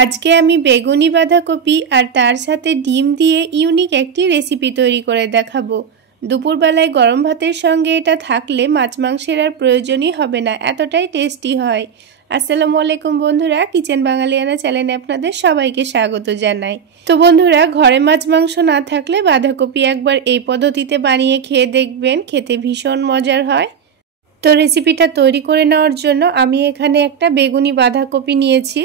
আজকে আমি বেগুনি বাঁধাকপি আর তার সাথে ডিম দিয়ে ইউনিক একটি রেসিপি তৈরি করে দেখাবো। দুপুরবেলায় গরম ভাতের সঙ্গে এটা থাকলে মাছ মাংসের আর প্রয়োজনই হবে না, এতটাই টেস্টি হয়। আসসালামু আলাইকুম বন্ধুরা, কিচেন বাঙালিয়ানা চ্যানেলে আপনাদের সবাইকে স্বাগত জানাই। তো বন্ধুরা, ঘরে মাছ মাংস না থাকলে বাঁধাকপি একবার এই পদ্ধতিতে বানিয়ে খেয়ে দেখবেন, খেতে ভীষণ মজার হয়। তো রেসিপিটা তৈরি করে নেওয়ার জন্য আমি এখানে একটা বেগুনি বাঁধাকপি নিয়েছি।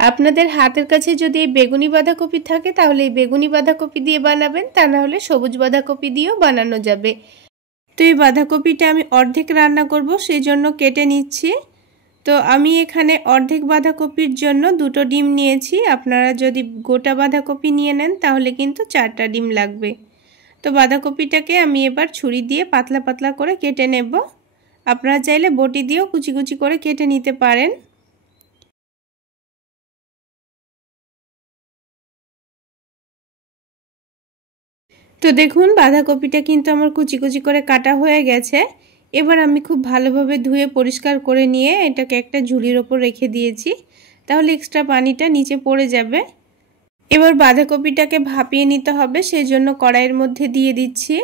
আপনাদের হাতের কাছে যদি এই বেগুনি বাঁধাকপি থাকে তাহলে এই বেগুনি বাঁধাকপি দিয়ে বানাবেন, তা না হলে সবুজ বাঁধাকপি দিয়েও বানানো যাবে। তো এই বাঁধাকপিটা আমি অর্ধেক রান্না করব, সেই জন্য কেটে নিচ্ছি। তো আমি এখানে অর্ধেক বাঁধাকপির জন্য 2টো ডিম নিয়েছি। আপনারা যদি গোটা বাঁধাকপি নিয়ে নেন তাহলে কিন্তু 4টা ডিম লাগবে। তো বাঁধাকপিটাকে আমি এবার ছুরি দিয়ে পাতলা পাতলা করে কেটে নেব। আপনারা চাইলে বটি দিয়েও কুচি কুচি করে কেটে নিতে পারেন। তো দেখুন, বাঁধাকপিটা কিন্তু আমার কুচি কুচি করে কাটা হয়ে গেছে। এবার আমি খুব ভালোভাবে ধুয়ে পরিষ্কার করে নিয়ে এটাকে একটা ঝুড়ির ওপর রেখে দিয়েছি, তাহলে এক্সট্রা পানিটা নিচে পড়ে যাবে। এবার বাঁধাকপিটাকে ভাপিয়ে নিতে হবে, সেই জন্য কড়াইয়ের মধ্যে দিয়ে দিচ্ছি।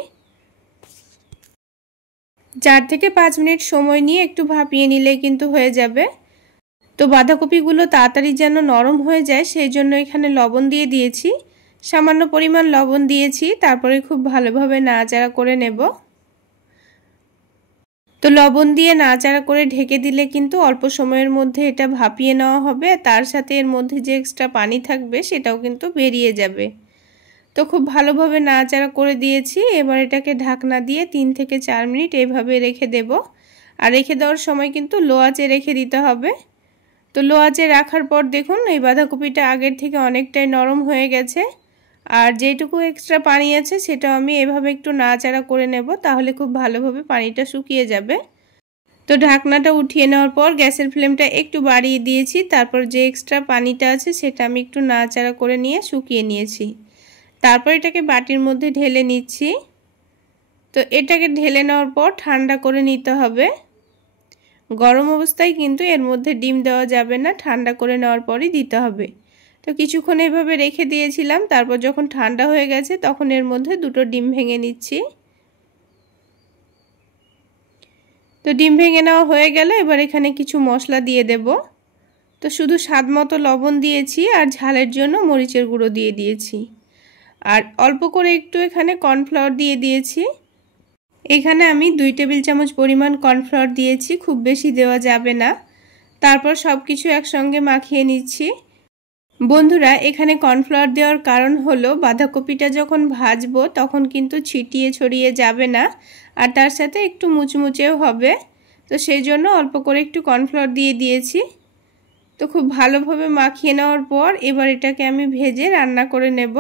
4 থেকে 5 মিনিট সময় নিয়ে একটু ভাপিয়ে নিলেই কিন্তু হয়ে যাবে। তো বাঁধাকপিগুলো তাড়াতাড়ি যেন নরম হয়ে যায় সেই জন্য এখানে লবণ দিয়ে দিয়েছি, সামান্য পরিমাণ লবণ দিয়েছি। তারপরে খুব ভালোভাবে নাড়াচাড়া করে নেব। তো লবণ দিয়ে নাড়াচাড়া করে ঢেকে দিলে কিন্তু অল্প সময়ের মধ্যে এটা ভাপিয়ে নেওয়া হবে, তার সাথে এর মধ্যে যে এক্সট্রা পানি থাকবে সেটাও কিন্তু বেরিয়ে যাবে। তো খুব ভালোভাবে নাড়াচাড়া করে দিয়েছি। এবার এটাকে ঢাকনা দিয়ে 3 থেকে 4 মিনিট এভাবে রেখে দেব। আর রেখে দেওয়ার সময় কিন্তু লো আঁচে রেখে দিতে হবে। তো লো আঁচে রাখার পর দেখুন এই বাঁধাকপিটা আগের থেকে অনেকটাই নরম হয়ে গেছে। আর যেটুকু এক্সট্রা পানি আছে সেটাও আমি এভাবে একটু নাড়াচাড়া করে নেব, তাহলে খুব ভালোভাবে পানিটা শুকিয়ে যাবে। তো ঢাকনাটা উঠিয়ে নেওয়ার পর গ্যাসের ফ্লেমটা একটু বাড়িয়ে দিয়েছি। তারপর যে এক্সট্রা পানিটা আছে সেটা আমি একটু নাড়াচাড়া করে নিয়ে শুকিয়ে নিয়েছি। তারপর এটাকে বাটির মধ্যে ঢেলে নিচ্ছি। তো এটাকে ঢেলে নেওয়ার পর ঠান্ডা করে নিতে হবে। গরম অবস্থায় কিন্তু এর মধ্যে ডিম দেওয়া যাবে না, ঠান্ডা করে নেওয়ার পরই দিতে হবে। তো কিছুক্ষণ এভাবে রেখে দিয়েছিলাম, তারপর যখন ঠান্ডা হয়ে গেছে তখন এর মধ্যে 2টো ডিম ভেঙে নিচ্ছি। তো ডিম ভেঙে নেওয়া হয়ে গেল। এবার এখানে কিছু মশলা দিয়ে দেব। তো শুধু স্বাদ মতো লবণ দিয়েছি আর ঝালের জন্য মরিচের গুঁড়ো দিয়ে দিয়েছি। আর অল্প করে একটু এখানে কর্নফ্লাওয়ার দিয়ে দিয়েছি। এখানে আমি 2 টেবিল চামচ পরিমাণ কর্নফ্লাওয়ার দিয়েছি, খুব বেশি দেওয়া যাবে না। তারপর সব কিছু একসঙ্গে মাখিয়ে নিচ্ছি। বন্ধুরা, এখানে কর্নফ্লাওয়ার দেওয়ার কারণ হলো বাঁধাকপিটা যখন ভাজবো তখন কিন্তু ছিটিয়ে ছড়িয়ে যাবে না, আর তার সাথে একটু মুচমুচেও হবে। তো সেই জন্য অল্প করে একটু কর্নফ্লাওয়ার দিয়ে দিয়েছি। তো খুব ভালোভাবে মাখিয়ে নেওয়ার পর এবার এটাকে আমি ভেজে রান্না করে নেব।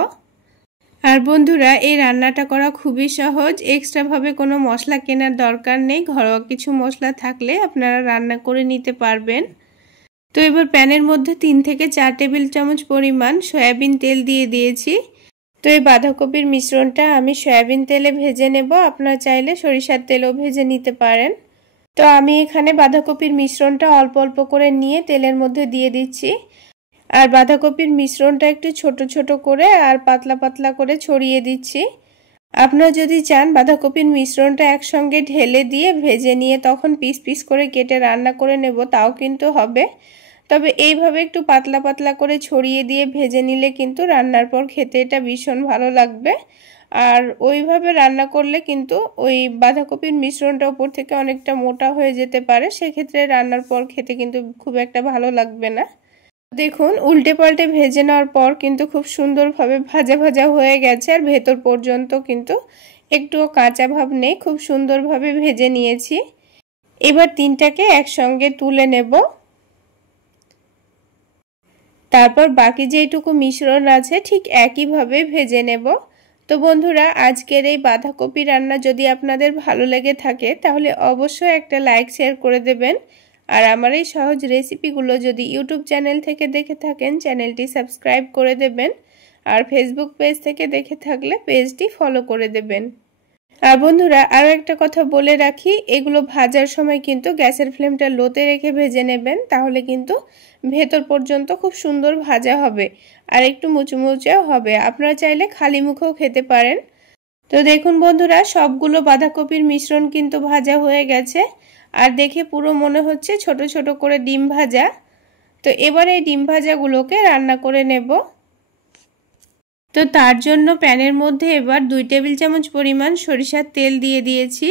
আর বন্ধুরা, এই রান্নাটা করা খুবই সহজ, এক্সট্রাভাবে কোনো মশলা কেনার দরকার নেই। ঘরোয়া কিছু মশলা থাকলে আপনারা রান্না করে নিতে পারবেন। তো এবার প্যানের মধ্যে 3 থেকে 4 টেবিল চামচ পরিমাণ সয়াবিন তেল দিয়ে দিয়েছি। তো এই বাঁধাকপির মিশ্রণটা আমি সয়াবিন তেলে ভেজে নেব, আপনারা চাইলে সরিষার তেলও ভেজে নিতে পারেন। তো আমি এখানে বাঁধাকপির মিশ্রণটা অল্প অল্প করে নিয়ে তেলের মধ্যে দিয়ে দিচ্ছি। আর বাঁধাকপির মিশ্রণটা একটু ছোট ছোট করে আর পাতলা পাতলা করে ছড়িয়ে দিচ্ছি। আপনারা যদি চান বাঁধাকপির মিশ্রণটা একসঙ্গে ঢেলে দিয়ে ভেজে নিয়ে তখন পিস পিস করে কেটে রান্না করে নেব, তাও কিন্তু হবে। তবে এইভাবে একটু পাতলা পাতলা করে ছড়িয়ে দিয়ে ভেজে নিলে কিন্তু রান্নার পর খেতে এটা ভীষণ ভালো লাগবে। আর ওইভাবে রান্না করলে কিন্তু ওই বাঁধাকপির মিশ্রণটা উপর থেকে অনেকটা মোটা হয়ে যেতে পারে, সেক্ষেত্রে রান্নার পর খেতে কিন্তু খুব একটা ভালো লাগবে না। দেখুন, উল্টে পাল্টে ভেজে নেওয়ার পর কিন্তু খুব সুন্দরভাবে ভাজা ভাজা হয়ে গেছে, আর ভেতর পর্যন্ত কিন্তু একটুও কাঁচা ভাব নেই, খুব সুন্দরভাবে ভেজে নিয়েছি। এবার 3টাকে একসঙ্গে তুলে নেব। তারপর বাকি যেটুকু মিশ্রণ আছে ঠিক একইভাবে ভেজে নেব। তো বন্ধুরা, আজকের এই বাঁধাকপি রান্না যদি আপনাদের ভালো লেগে থাকে তাহলে অবশ্যই একটা লাইক শেয়ার করে দেবেন। আর আমার এই সহজ রেসিপিগুলো যদি ইউটিউব চ্যানেল থেকে দেখে থাকেন চ্যানেলটি সাবস্ক্রাইব করে দেবেন। আর ফেসবুক পেজ থেকে দেখে থাকলে পেজটি ফলো করে দেবেন। আর বন্ধুরা আরও একটা কথা বলে রাখি, এগুলো ভাজার সময় কিন্তু গ্যাসের ফ্লেমটা লোতে রেখে ভেজে নেবেন, তাহলে কিন্তু ভেতর পর্যন্ত খুব সুন্দর ভাজা হবে আর একটু মুচমুচেও হবে। আপনারা চাইলে খালি মুখেও খেতে পারেন। তো দেখুন বন্ধুরা, সবগুলো বাঁধাকপির মিশ্রণ কিন্তু ভাজা হয়ে গেছে আর দেখে পুরো মনে হচ্ছে ছোট ছোট করে ডিম ভাজা। তো এবার এই ডিম ভাজাগুলোকে রান্না করে নেব। তো তার জন্য প্যানের মধ্যে এবার 2 টেবিল চামচ পরিমাণ সরিষার তেল দিয়ে দিয়েছি।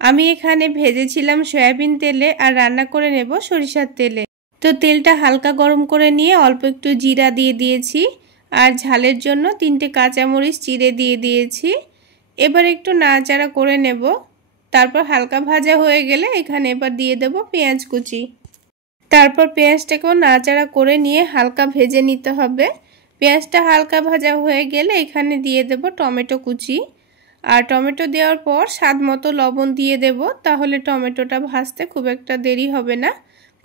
আমি এখানে ভেজেছিলাম সয়াবিন তেলে আর রান্না করে নেব সরিষার তেলে। তো তেলটা হালকা গরম করে নিয়ে অল্প একটু জিরা দিয়ে দিয়েছি আর ঝালের জন্য 3টে কাঁচামরিচ চিড়ে দিয়ে দিয়েছি। এবার একটু নাড়াচাড়া করে নেব। তারপর হালকা ভাজা হয়ে গেলে এখানে এবার দিয়ে দেব পেঁয়াজ কুচি। তারপর পেঁয়াজটাকেও নাড়াচাড়া করে নিয়ে হালকা ভেজে নিতে হবে। পেঁয়াজটা হালকা ভাজা হয়ে গেলে এখানে দিয়ে দেব টমেটো কুচি আর টমেটো দেওয়ার পর স্বাদ মতো লবণ দিয়ে দেব, তাহলে টমেটোটা ভাজতে খুব একটা দেরি হবে না,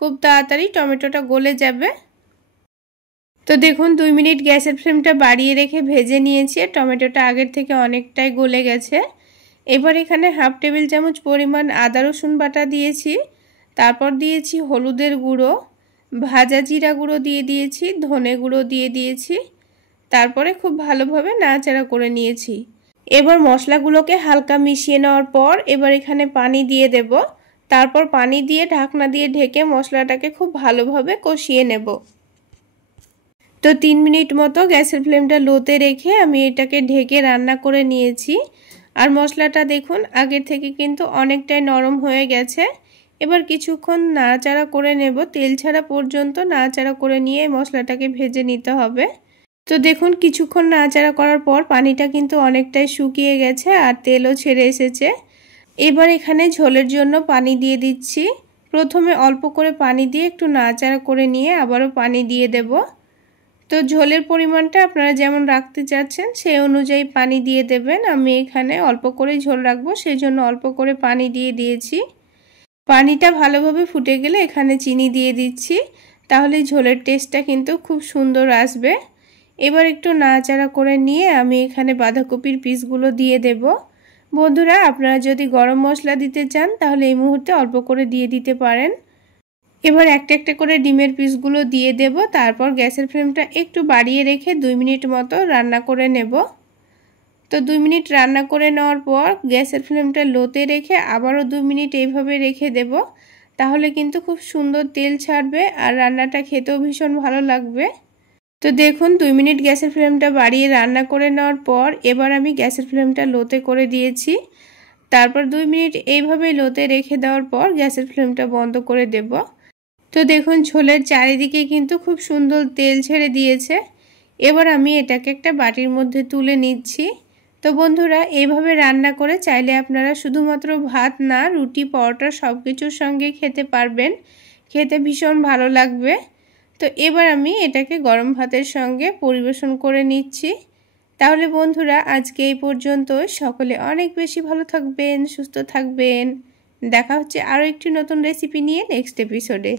খুব তাড়াতাড়ি টমেটোটা গলে যাবে। তো দেখুন 2 মিনিট গ্যাসের ফ্লেমটা বাড়িয়ে রেখে ভেজে নিয়েছি, টমেটোটা আগের থেকে অনেকটাই গলে গেছে। এবার এখানে হাফ টেবিল চামচ পরিমাণ আদা রসুন বাটা দিয়েছি, তারপর দিয়েছি হলুদের গুঁড়ো, ভাজা জিরা গুঁড়ো দিয়ে দিয়েছি, ধনে গুঁড়ো দিয়ে দিয়েছি, তারপরে খুব ভালোভাবে নাড়াচাড়া করে নিয়েছি। এবার মশলাগুলোকে হালকা মিশিয়ে নেওয়ার পর এবার এখানে পানি দিয়ে দেব, তারপর পানি দিয়ে ঢাকনা দিয়ে ঢেকে মশলাটাকে খুব ভালোভাবে কষিয়ে নেব। তো 3 মিনিট মতো গ্যাসের ফ্লেমটা লোতে রেখে আমি এটাকে ঢেকে রান্না করে নিয়েছি। আর মশলাটা দেখুন আগের থেকে কিন্তু অনেকটাই নরম হয়ে গেছে। এবার কিছুক্ষণ নাড়াচাড়া করে নেব, তেল ছাড়া পর্যন্ত নাড়াচাড়া করে নিয়ে মশলাটাকে ভেজে নিতে হবে। তো দেখুন কিছুক্ষণ নাড়াচাড়া করার পর পানিটা কিন্তু অনেকটাই শুকিয়ে গেছে আর তেলও ছেড়ে এসেছে। এবার এখানে ঝোলের জন্য পানি দিয়ে দিচ্ছি। প্রথমে অল্প করে পানি দিয়ে একটু নাড়াচাড়া করে নিয়ে আবারও পানি দিয়ে দেব। তো ঝোলের পরিমাণটা আপনারা যেমন রাখতে চাচ্ছেন সেই অনুযায়ী পানি দিয়ে দেবেন। আমি এখানে অল্প করে ঝোল রাখবো, সেই জন্য অল্প করে পানি দিয়ে দিয়েছি। পানিটা ভালোভাবে ফুটে গেলে এখানে চিনি দিয়ে দিচ্ছি, তাহলে ঝোলের টেস্টটা কিন্তু খুব সুন্দর আসবে। এবার একটু নাড়াচাড়া করে নিয়ে আমি এখানে বাঁধাকপির পিসগুলো দিয়ে দেব। বন্ধুরা আপনারা যদি গরম মশলা দিতে চান তাহলে এই মুহূর্তে অল্প করে দিয়ে দিতে পারেন। এবার একটা একটা করে ডিমের পিসগুলো দিয়ে দেব, তারপর গ্যাসের ফ্লেমটা একটু বাড়িয়ে রেখে 2 মিনিট মতো রান্না করে নেব। তো 2 মিনিট রান্না করে নেওয়ার পর গ্যাসের ফ্লেমটা লোতে রেখে আবারও 2 মিনিট এইভাবে রেখে দেব, তাহলে কিন্তু খুব সুন্দর তেল ছাড়বে আর রান্নাটা খেতেও ভীষণ ভালো লাগবে। তো দেখুন 2 মিনিট গ্যাসের ফ্লেমটা বাড়িয়ে রান্না করে নেওয়ার পর এবার আমি গ্যাসের ফ্লেমটা লোতে করে দিয়েছি। তারপর 2 মিনিট এইভাবেই লোতে রেখে দেওয়ার পর গ্যাসের ফ্লেমটা বন্ধ করে দেব। তো দেখুন ঝোলের চারিদিকে কিন্তু খুব সুন্দর তেল ছেড়ে দিয়েছে। এবার আমি এটাকে একটা বাটির মধ্যে তুলে নিচ্ছি। তো বন্ধুরা এইভাবে রান্না করে চাইলে আপনারা শুধুমাত্র ভাত না, রুটি, পরোটা সব কিছুর সঙ্গে খেতে পারবেন, খেতে ভীষণ ভালো লাগবে। তো এবার আমি এটাকে গরম ভাতের সঙ্গে পরিবেশন করে নিচ্ছি। তাহলে বন্ধুরা আজকে এই পর্যন্ত। সকলে অনেক বেশি ভালো থাকবেন, সুস্থ থাকবেন। দেখা হচ্ছে আরও একটি নতুন রেসিপি নিয়ে নেক্সট এপিসোডে।